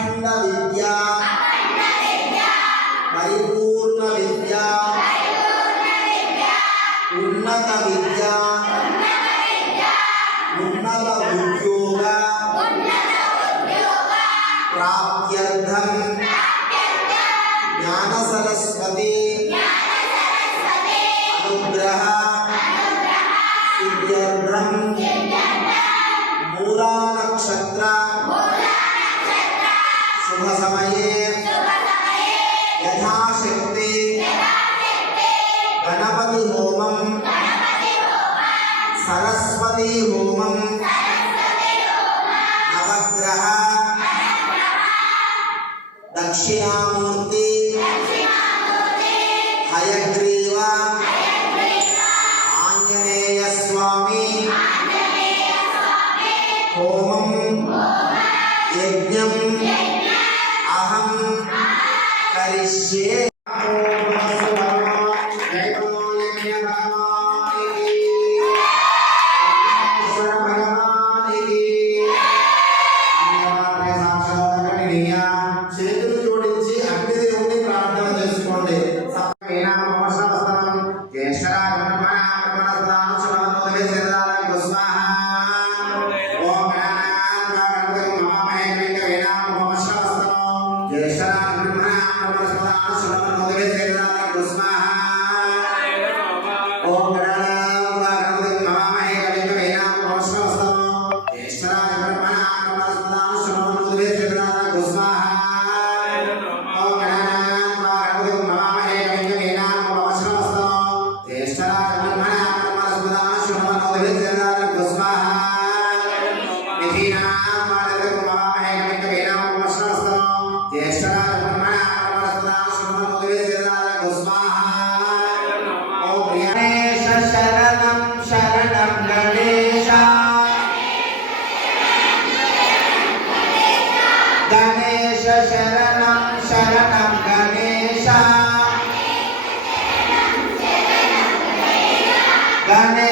Ananda Vidya Ananda Vidya Paripurna Vidya Paripurna Vidya Unnata Vidya Unnata Vidya Unnata Udyoga Unnata Udyoga Pratyardham Pratyardham Jnana Saraswati Jnana Saraswati Anugraha Anugraha Siddhyardham Siddhyardham సమయే యథాశక్తి. గణపతి హోమం. సరస్వతి హోమం. నవగ్రహ. దక్షిణామూర్తి. హయగ్రీవ. ఆంజనేయ స్వామి హోమం. యజ్ఞం. Amém. Carecer. జ్యేష్ఠరాజ బ్రహ్మణాం బ్రహ్మణస్పదాం శృణ్వన్నోదితే Ganen